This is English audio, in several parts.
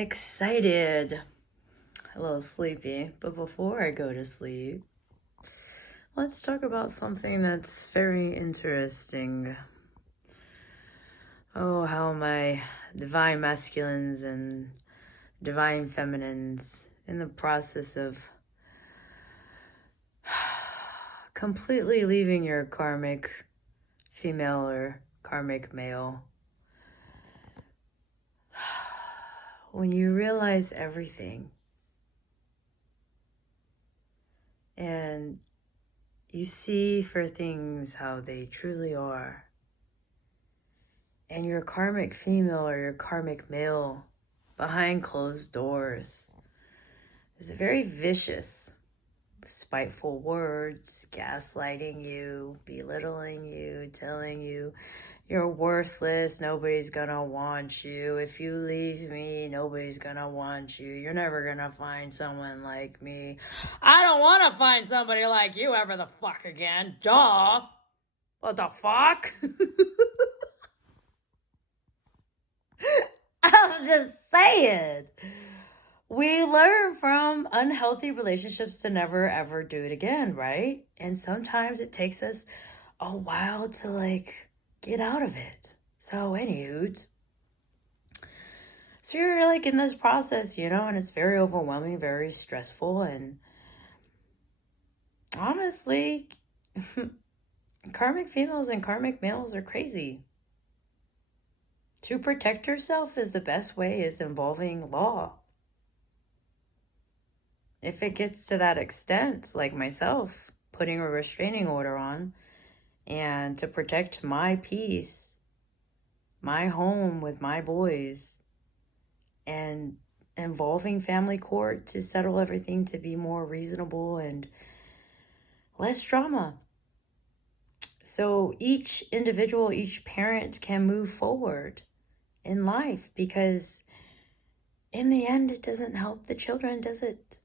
excited, a little sleepy, but before I go to sleep, let's talk about something that's very interesting. Oh, how my divine masculines and divine feminines in the process of completely leaving your karmic female or karmic male. When you realize everything and you see for things how they truly are, and your karmic female or your karmic male behind closed doors is very vicious, spiteful words, gaslighting you, belittling you, telling you you're worthless, nobody's gonna want you. If you leave me, nobody's gonna want you. You're never gonna find someone like me. I don't wanna find somebody like you ever the fuck again. Duh. What the fuck? I'm just saying. We learn from unhealthy relationships to never ever do it again, right? And sometimes it takes us a while to get out of it. So anywho, so you're in this process, and it's very overwhelming, very stressful, and honestly, karmic females and karmic males are crazy. To protect yourself is the best way is involving law. If it gets to that extent, like myself, putting a restraining order on, and to protect my peace, my home with my boys, and involving family court to settle everything to be more reasonable and less drama. So each individual, each parent can move forward in life, because in the end, it doesn't help the children, does it?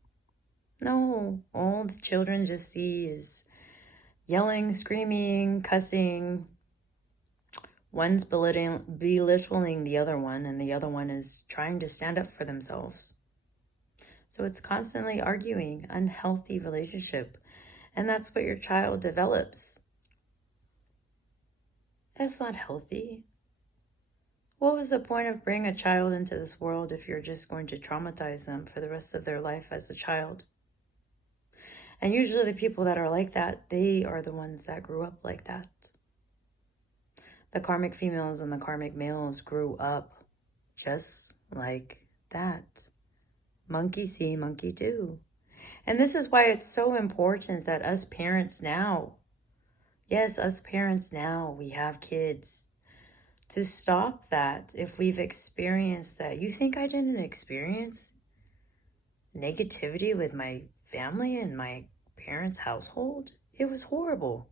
No, all the children just see is yelling, screaming, cussing. One's belittling the other one, and the other one is trying to stand up for themselves. So it's constantly arguing, unhealthy relationship. And that's what your child develops. That's not healthy. What was the point of bringing a child into this world if you're just going to traumatize them for the rest of their life as a child? And usually the people that are like that, they are the ones that grew up like that. The karmic females and the karmic males grew up just like that. Monkey see, monkey do. And this is why it's so important that us parents now, yes, us parents now, we have kids, to stop that if we've experienced that. You think I didn't experience negativity with my family and my parents' household? It was horrible.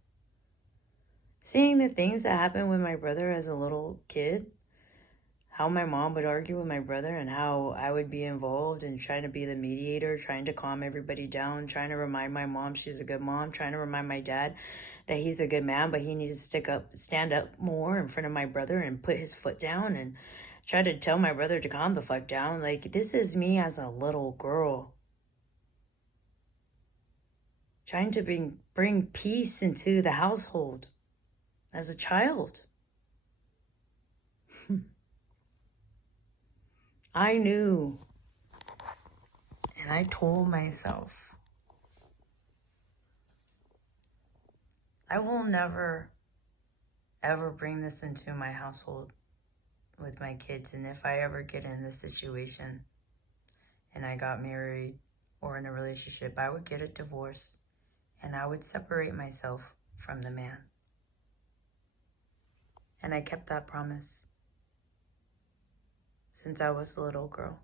Seeing the things that happened with my brother as a little kid, how my mom would argue with my brother and how I would be involved in trying to be the mediator, trying to calm everybody down, trying to remind my mom she's a good mom, trying to remind my dad that he's a good man, but he needs to stand up more in front of my brother and put his foot down, and try to tell my brother to calm the fuck down. This is me as a little girl. Trying to bring peace into the household as a child. I knew, and I told myself, I will never, ever bring this into my household with my kids. And if I ever get in this situation and I got married or in a relationship, I would get a divorce and I would separate myself from the man. And I kept that promise since I was a little girl.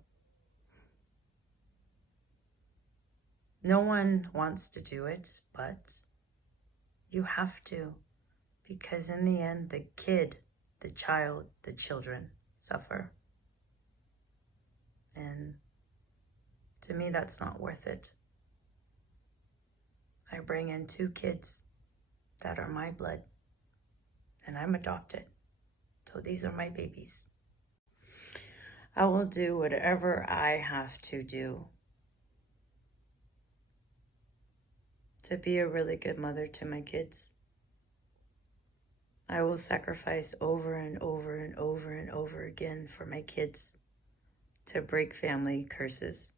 No one wants to do it, but you have to, because in the end, the kid, the child, the children suffer. And to me, that's not worth it. I bring in 2 kids that are my blood, and I'm adopted. So these are my babies. I will do whatever I have to do to be a really good mother to my kids. I will sacrifice over and over and over and over again for my kids to break family curses,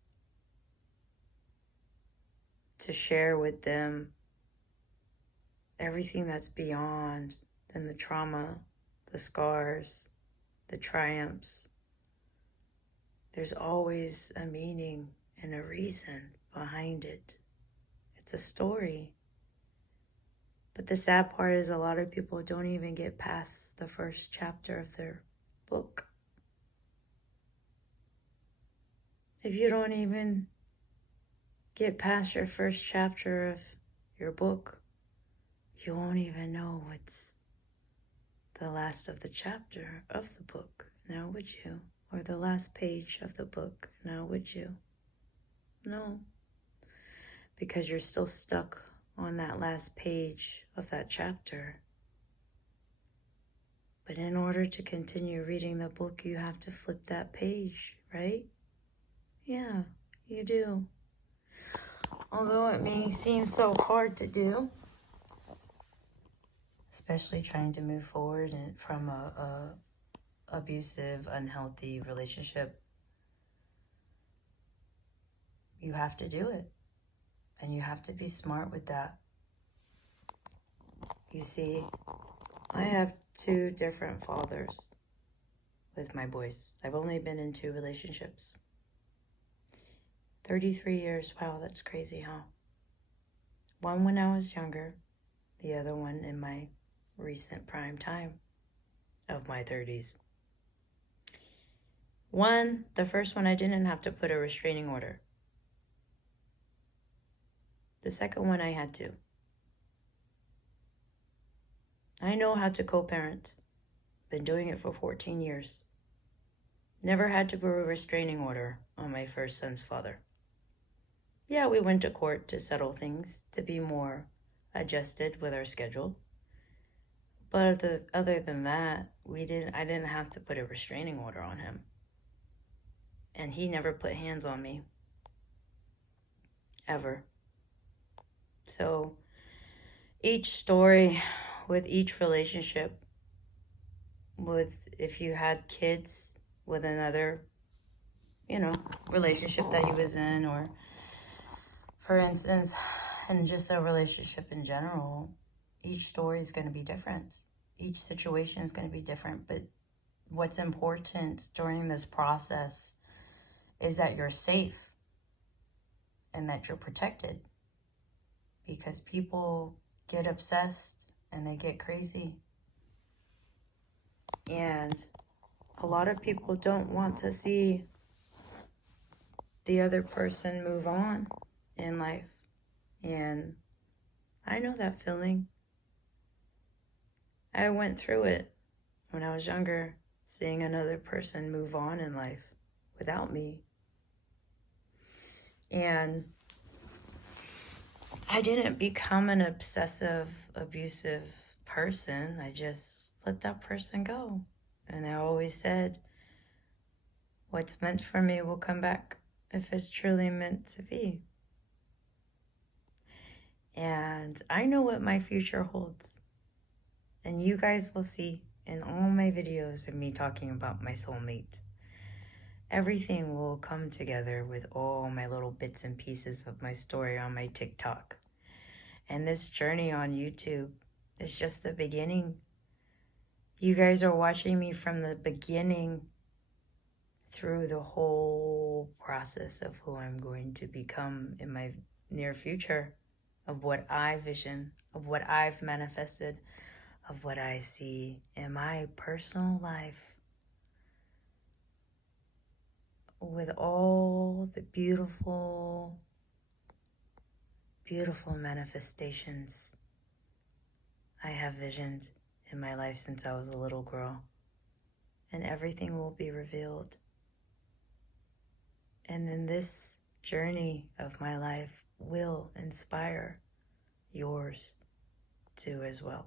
to share with them everything that's beyond than the trauma, the scars, the triumphs. There's always a meaning and a reason behind it. It's a story. But the sad part is a lot of people don't even get past the first chapter of their book. If you don't even get past your first chapter of your book, you won't even know what's the last of the chapter of the book, now would you? Or the last page of the book, now would you? No. Because you're still stuck on that last page of that chapter. But in order to continue reading the book, you have to flip that page, right? Yeah, you do. Although it may seem so hard to do, especially trying to move forward from a abusive, unhealthy relationship, you have to do it. And you have to be smart with that. You see, I have 2 different fathers with my boys. I've only been in 2 relationships. 33 years, wow, that's crazy, huh? One when I was younger, the other one in my recent prime time of my 30s. The first one, I didn't have to put a restraining order. The second one, I had to. I know how to co-parent. Been doing it for 14 years. Never had to put a restraining order on my first son's father. Yeah, we went to court to settle things, to be more adjusted with our schedule. But other than that, I didn't have to put a restraining order on him. And he never put hands on me. Ever. So each story with each relationship, if you had kids with another, relationship that he was in, or for instance, and just a relationship in general, each story is going to be different. Each situation is going to be different. But what's important during this process is that you're safe and that you're protected. Because people get obsessed and they get crazy. And a lot of people don't want to see the other person move on in life. And I know that feeling. I went through it when I was younger, seeing another person move on in life without me. And I didn't become an obsessive, abusive person. I just let that person go. And I always said, what's meant for me will come back if it's truly meant to be. And I know what my future holds. And you guys will see in all my videos of me talking about my soulmate. Everything will come together with all my little bits and pieces of my story on my TikTok. And this journey on YouTube is just the beginning. You guys are watching me from the beginning through the whole process of who I'm going to become in my near future, of what I vision, of what I've manifested, of what I see in my personal life. With all the beautiful, beautiful manifestations I have visioned in my life since I was a little girl. And everything will be revealed. And then this journey of my life will inspire yours too as well.